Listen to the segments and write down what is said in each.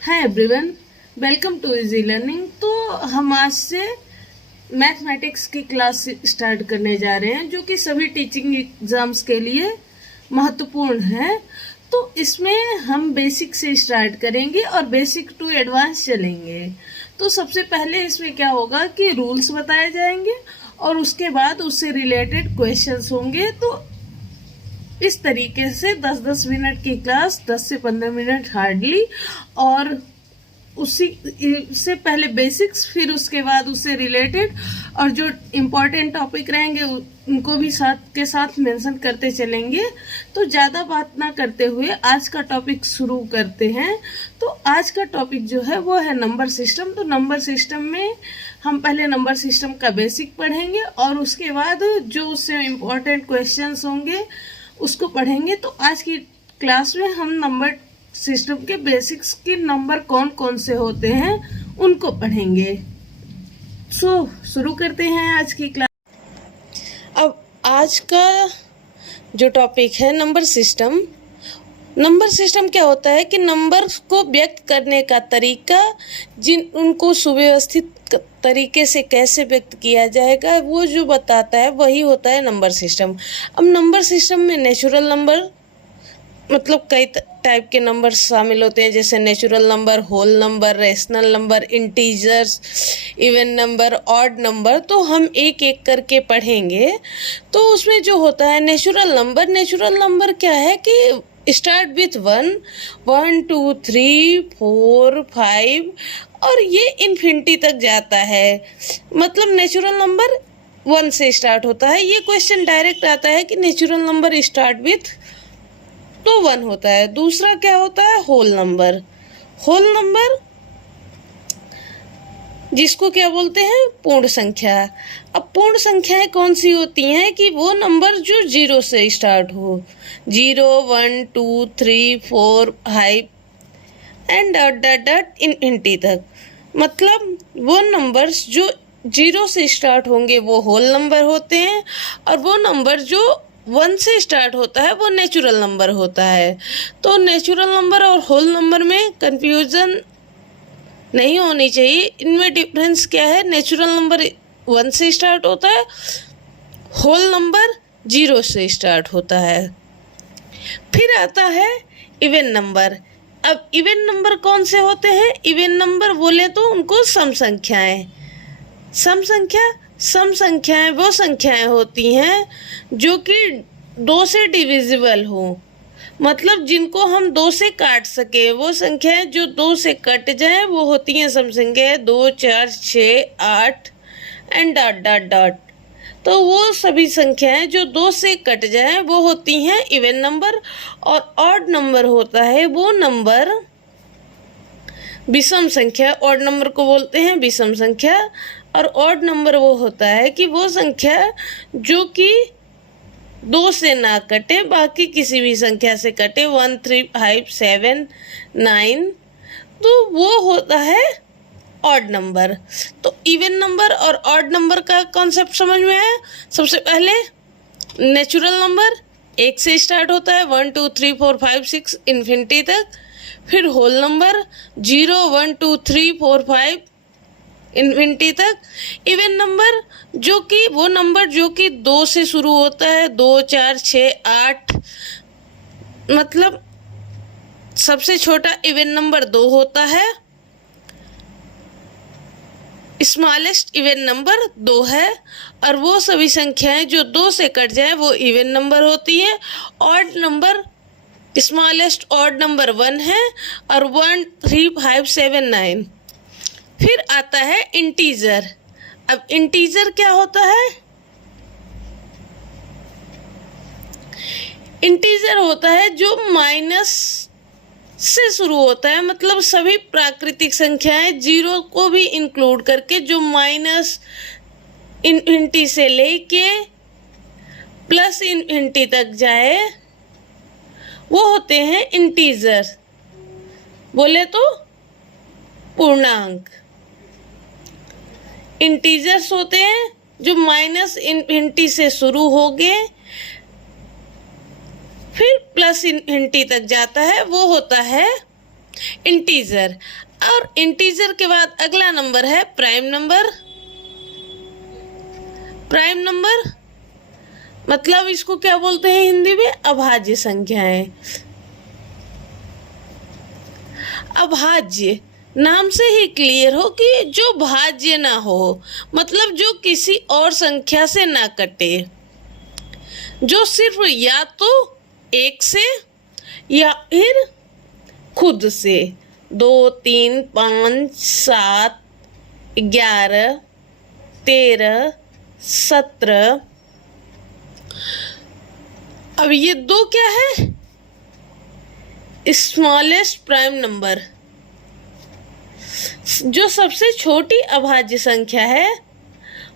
Hi everyone, welcome to easy learning. तो हम आज से मैथमेटिक्स की क्लास स्टार्ट करने जा रहे हैं जो कि सभी टीचिंग एग्जाम्स के लिए महत्वपूर्ण है। तो इसमें हम बेसिक से स्टार्ट करेंगे और बेसिक टू एडवांस चलेंगे। तो सबसे पहले इसमें क्या होगा कि रूल्स बताए जाएंगे और उसके बाद उससे रिलेटेड क्वेश्चंस होंगे। तो इस तरीके से 10-10 मिनट की क्लास, 10 से 15 मिनट हार्डली, और उसी से पहले बेसिक्स, फिर उसके बाद उससे रिलेटेड और जो इम्पोर्टेंट टॉपिक रहेंगे उनको भी साथ के साथ मेंशन करते चलेंगे। तो ज़्यादा बात ना करते हुए आज का टॉपिक शुरू करते हैं। तो आज का टॉपिक जो है वो है नंबर सिस्टम। तो नंबर सिस्टम में हम पहले नंबर सिस्टम का बेसिक पढ़ेंगे और उसके बाद जो उससे इम्पोर्टेंट क्वेश्चंस होंगे उसको पढ़ेंगे। तो आज की क्लास में हम नंबर सिस्टम के बेसिक्स के नंबर कौन कौन से होते हैं उनको पढ़ेंगे। शुरू करते हैं आज की क्लास। अब आज का जो टॉपिक है नंबर सिस्टम। नंबर सिस्टम क्या होता है कि नंबर को व्यक्त करने का तरीका, उनको सुव्यवस्थित तरीके से कैसे व्यक्त किया जाएगा वो जो बताता है वही होता है नंबर सिस्टम। अब नंबर सिस्टम में नेचुरल नंबर मतलब कई टाइप के नंबर शामिल होते हैं, जैसे natural number, whole number, rational number, integers, even number, odd number. तो हम एक एक करके पढ़ेंगे। तो उसमें जो होता है नेचुरल नंबर क्या है कि स्टार्ट विथ 1, 1, 2, 3, 4, 5 और ये इन्फिनिटी तक जाता है। मतलब नेचुरल नंबर 1 से स्टार्ट होता है। ये क्वेश्चन डायरेक्ट आता है कि नेचुरल नंबर स्टार्ट विथ, तो 1 होता है। दूसरा क्या होता है होल नंबर जिसको क्या बोलते हैं पूर्ण संख्या। अब पूर्ण संख्याएं कौन सी होती हैं कि वो नंबर जो 0 से स्टार्ट हो, 0, 1, 2, 3, 4, 5 एंड डॉट इन्फिनिटी तक। मतलब वो नंबर्स जो 0 से स्टार्ट होंगे वो होल नंबर होते हैं और वो नंबर जो 1 से स्टार्ट होता है वो नेचुरल नंबर होता है। तो नेचुरल नंबर और होल नंबर में कंफ्यूजन नहीं होनी चाहिए। इनमें डिफरेंस क्या है, नेचुरल नंबर 1 से स्टार्ट होता है, होल नंबर 0 से स्टार्ट होता है। फिर आता है इवन नंबर। अब इवन नंबर कौन से होते हैं? इवन नंबर बोले तो उनको सम संख्याएं वो संख्याएं होती हैं जो कि 2 से डिविजिबल हो, मतलब जिनको हम 2 से काट सके। वो संख्याएं जो 2 से कट जाएं वो होती हैं सम संख्याएं, 2, 4, 6, 8 एंड डॉट। तो वो सभी संख्याएं जो 2 से कट जाएं वो होती हैं इवन नंबर। और ऑड नंबर होता है वो नंबर विषम संख्या, ऑड नंबर को बोलते हैं विषम संख्या। और ऑड नंबर वो होता है कि वो संख्या जो कि 2 से ना कटे, बाकी किसी भी संख्या से कटे, 1, 3, 5, 7, 9, तो वो होता है ऑड नंबर। तो इवन नंबर और ऑड नंबर का कॉन्सेप्ट समझ में आया। सबसे पहले नेचुरल नंबर 1 से स्टार्ट होता है, 1, 2, 3, 4, 5, 6 इन्फिनिटी तक। फिर होल नंबर 0, 1, 2, 3, 4, 5 इन्फिनिटी तक। इवन नंबर जो कि वो नंबर जो कि 2 से शुरू होता है, 2, 4, 6, 8, मतलब सबसे छोटा इवन नंबर 2 होता है, स्मॉलेस्ट इवन नंबर 2 है। और वो सभी संख्याएं जो 2 से कट जाए वो इवन नंबर होती है। Odd number smallest odd number 1 है और 1, 3, 5, 7, 9। फिर आता है इंटीजर। अब इंटीजर क्या होता है? इंटीजर होता है जो माइनस से शुरू होता है, मतलब सभी प्राकृतिक संख्याएं 0 को भी इंक्लूड करके जो माइनस इन्फिनिटी से लेके प्लस इन्फिनिटी तक जाए वो होते हैं इंटीजर, बोले तो पूर्णांक। इंटीजर्स होते हैं जो माइनस इन्फिनिटी से शुरू हो गए फिर प्लस इन्फिनिटी तक जाता है, वो होता है इंटीजर। और इंटीजर के बाद अगला नंबर है प्राइम नंबर। प्राइम नंबर मतलब इसको क्या बोलते हैं हिंदी में? अभाज्य संख्याएं। अभाज्य नाम से ही क्लियर हो कि जो भाज्य ना हो, मतलब जो किसी और संख्या से ना कटे, जो सिर्फ या तो एक से या फिर खुद से 2, 3, 5, 7, 11, 13, 17। अब ये दो क्या है? Smallest prime number. जो सबसे छोटी अभाज्य संख्या है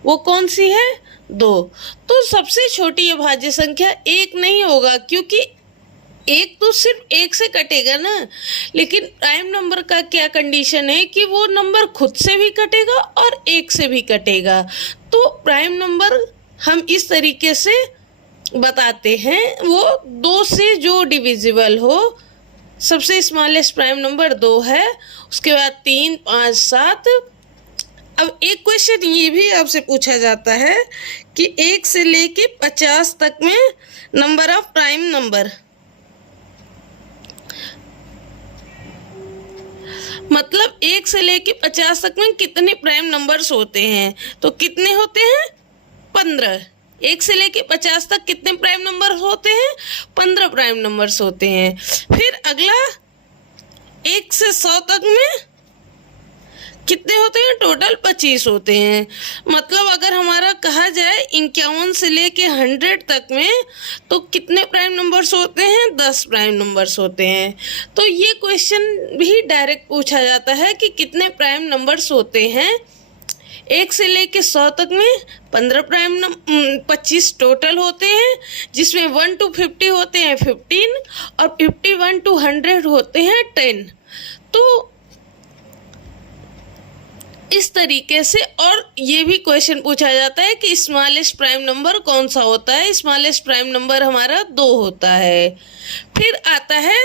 वो कौन सी है? 2। तो सबसे छोटी अभाज्य संख्या 1 नहीं होगा, क्योंकि एक तो सिर्फ एक से कटेगा ना। लेकिन प्राइम नंबर का क्या कंडीशन है कि वो नंबर खुद से भी कटेगा और एक से भी कटेगा। तो प्राइम नंबर हम इस तरीके से बताते हैं, वो 2 से जो डिविजिबल हो। सबसे स्मॉलेस्ट प्राइम नंबर 2 है, उसके बाद 3, 5, 7। अब एक क्वेश्चन ये भी आपसे पूछा जाता है कि 1 से लेके 50 तक में नंबर ऑफ प्राइम नंबर, मतलब 1 से लेके 50 तक में कितने प्राइम नंबर्स होते हैं? तो कितने होते हैं? 15। 1 से लेके 50 तक कितने प्राइम नंबर होते हैं? 15 प्राइम नंबर्स होते हैं। फिर अगला 1 से 100 तक में कितने होते हैं? टोटल 25 होते हैं। मतलब अगर हमारा कहा जाए 51 से लेके 100 तक में तो कितने प्राइम नंबर्स होते हैं? 10 प्राइम नंबर्स होते हैं। तो ये क्वेश्चन भी डायरेक्ट पूछा जाता है कि कितने प्राइम नंबर्स होते हैं। 1 से लेके 100 तक में 25 टोटल होते हैं, जिसमें 1 to 50 होते हैं 15 और 51 to 100 होते हैं 10। तो इस तरीके से। और ये भी क्वेश्चन पूछा जाता है कि स्मॉलेस्ट प्राइम नंबर कौन सा होता है? स्मॉलेस्ट प्राइम नंबर हमारा 2 होता है। फिर आता है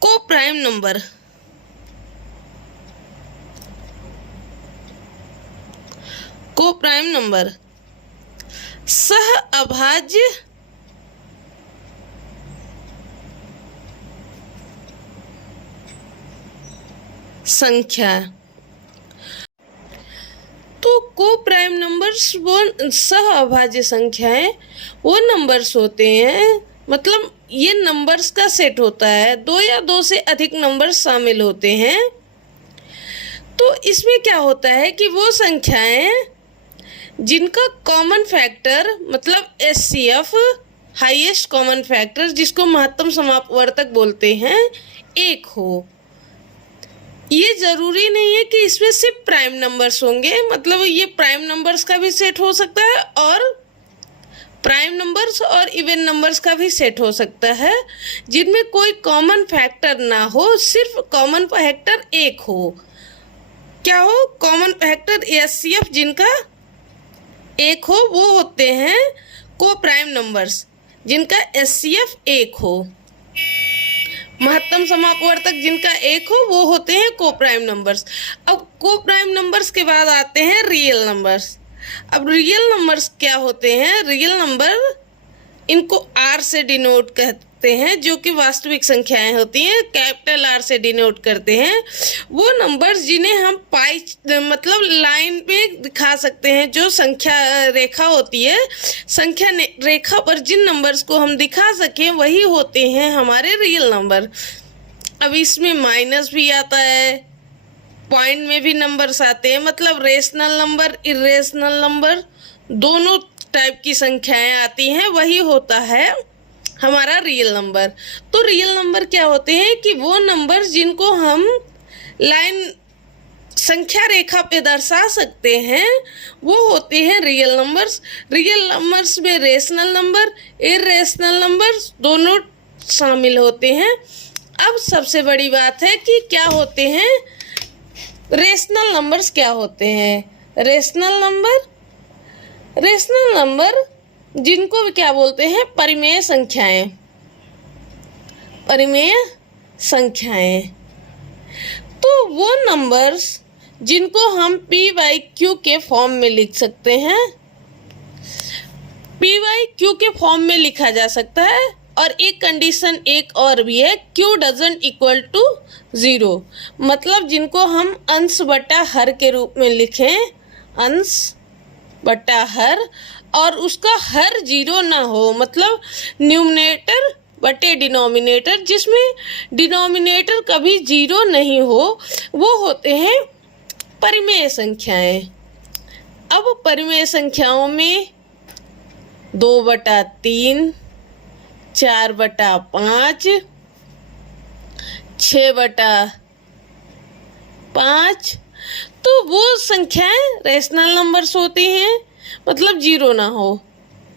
को प्राइम नंबर। को प्राइम नंबर सह अभाज्य संख्या। तो को प्राइम नंबर्स वो सह अभाज्य संख्याएं वो नंबर्स होते हैं, मतलब ये नंबर्स का सेट होता है, 2 या 2 से अधिक नंबर्स शामिल होते हैं। तो इसमें क्या होता है कि वो संख्याएं जिनका कॉमन फैक्टर, मतलब एचसीएफ हाईएस्ट कॉमन फैक्टर, जिसको महत्तम समापवर्तक बोलते हैं, 1 हो। ये जरूरी नहीं है कि इसमें सिर्फ प्राइम नंबर्स होंगे, मतलब ये प्राइम नंबर्स का भी सेट हो सकता है और प्राइम नंबर्स और इवन नंबर्स का भी सेट हो सकता है, जिनमें कोई कॉमन फैक्टर ना हो, सिर्फ कॉमन फैक्टर 1 हो। क्या हो? कॉमन फैक्टर एचसीएफ जिनका 1 हो, वो होते हैं को प्राइम नंबर्स, जिनका एचसीएफ 1 हो। महत्तम समापवर्तक जिनका 1 हो, वो होते हैं को प्राइम नंबर्स। अब को प्राइम नंबर्स के बाद आते हैं रियल नंबर्स। अब रियल नंबर्स क्या होते हैं? रियल नंबर, इनको आर से डिनोट करते हैं, जो कि वास्तविक संख्याएं होती हैं, कैपिटल आर से डिनोट करते हैं। वो नंबर्स जिन्हें हम पाई मतलब लाइन पे दिखा सकते हैं, जो संख्या रेखा होती है, संख्या रेखा पर जिन नंबर्स को हम दिखा सकें वही होते हैं हमारे रियल नंबर। अब इसमें माइनस भी आता है, पॉइंट में भी नंबर्स आते हैं, मतलब रेशनल नंबर, इरेशनल नंबर, दोनों टाइप की संख्याएं आती हैं, वही होता है हमारा रियल नंबर। तो रियल नंबर क्या होते हैं कि वो नंबर जिनको हम लाइन संख्या रेखा पे दर्शा सकते हैं, वो होते हैं रियल नंबर्स। रियल नंबर्स में रेशनल नंबर, इरेशनल नंबर्स दोनों शामिल होते हैं। अब सबसे बड़ी बात है कि क्या होते हैं रेशनल नंबर्स। क्या होते हैं रेशनल नंबर? जिनको भी क्या बोलते हैं? परिमेय संख्याएं। परिमेय संख्याएं वो नंबर्स जिनको हम पी बाई क्यू के फॉर्म में लिख सकते हैं, पी बाई क्यू के फॉर्म में लिखा जा सकता है। और एक कंडीशन एक और भी है, क्यू डजंट इक्वल टू 0, मतलब जिनको हम अंश बटा हर के रूप में लिखें, अंश बटा हर, और उसका हर 0 ना हो, मतलब न्यूमरेटर बटे डिनोमिनेटर, जिसमें डिनोमिनेटर कभी 0 नहीं हो, वो होते हैं परिमेय संख्याएं। अब परिमेय संख्याओं में 2/3, 4/5, 6/5, तो वो संख्याएं रेशनल नंबर्स होती हैं, मतलब 0 ना हो।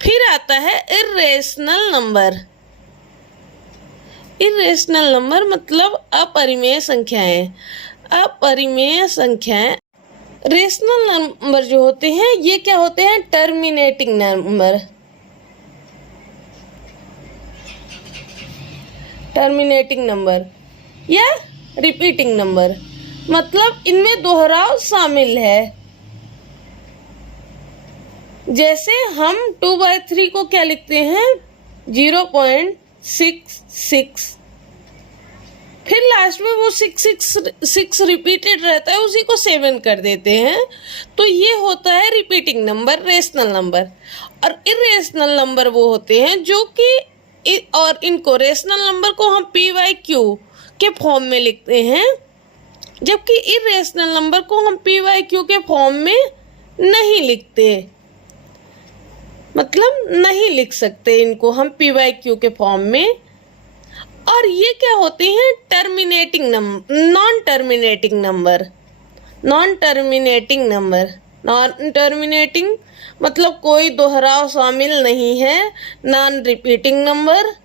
फिर आता है इर्रेशनल नंबर। इर्रेशनल नंबर मतलब अपरिमेय संख्याएं। अपरिमेय संख्याएं, रेशनल नंबर जो होते हैं ये क्या होते हैं, टर्मिनेटिंग नंबर। टर्मिनेटिंग नंबर या रिपीटिंग नंबर, मतलब इनमें दोहराव शामिल है। जैसे हम 2/3 को क्या लिखते हैं, 0.66, फिर लास्ट में वो 6 रिपीटेड रहता है, उसी को 7 कर देते हैं, तो ये होता है रिपीटिंग नंबर, रेशनल नंबर। और इर्रेशनल नंबर वो होते हैं जो कि, और इनको रेशनल नंबर को हम पी बाई क्यू के फॉर्म में लिखते हैं, जबकि इर्रेशनल नंबर को हम पी बाई क्यू के फॉर्म में नहीं लिखते, मतलब नहीं लिख सकते इनको हम पी बाई क्यू के फॉर्म में। और ये क्या होते हैं, terminating number, non terminating number. Non terminating number, non terminating मतलब कोई दोहराव शामिल नहीं है, नॉन रिपीटिंग नंबर।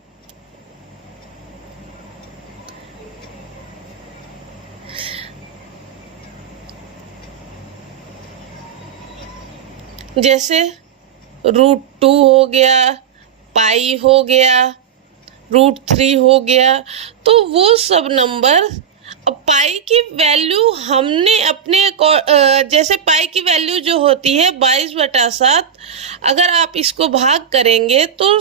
जैसे √2 हो गया, पाई हो गया, √3 हो गया, तो वो सब नंबर, पाई की वैल्यू हमने अपने जैसे पाई की वैल्यू जो होती है 22/7, अगर आप इसको भाग करेंगे तो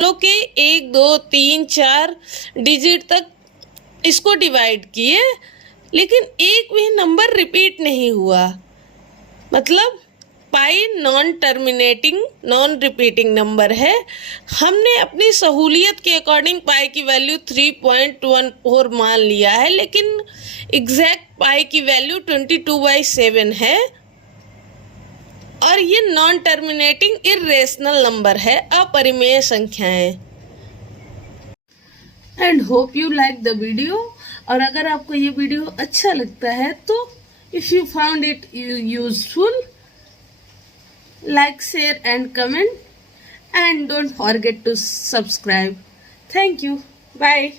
लो के 1, 2, 3, 4 डिजिट तक इसको डिवाइड किए, लेकिन एक भी नंबर रिपीट नहीं हुआ, मतलब pi non terminating, non repeating number है। हमने अपनी सहूलियत के अकॉर्डिंग पाई की वैल्यू 3.14 मान लिया है, लेकिन एग्जैक्ट पाई की वैल्यू 22/7 है, और ये नॉन टर्मिनेटिंग इर्रेशनल नंबर है, अपरिमेय संख्याएं। And hope you like the video. और अगर आपको ये वीडियो अच्छा लगता है तो if you found it useful, like, share and comment, and don't forget to subscribe. Thank you. Bye.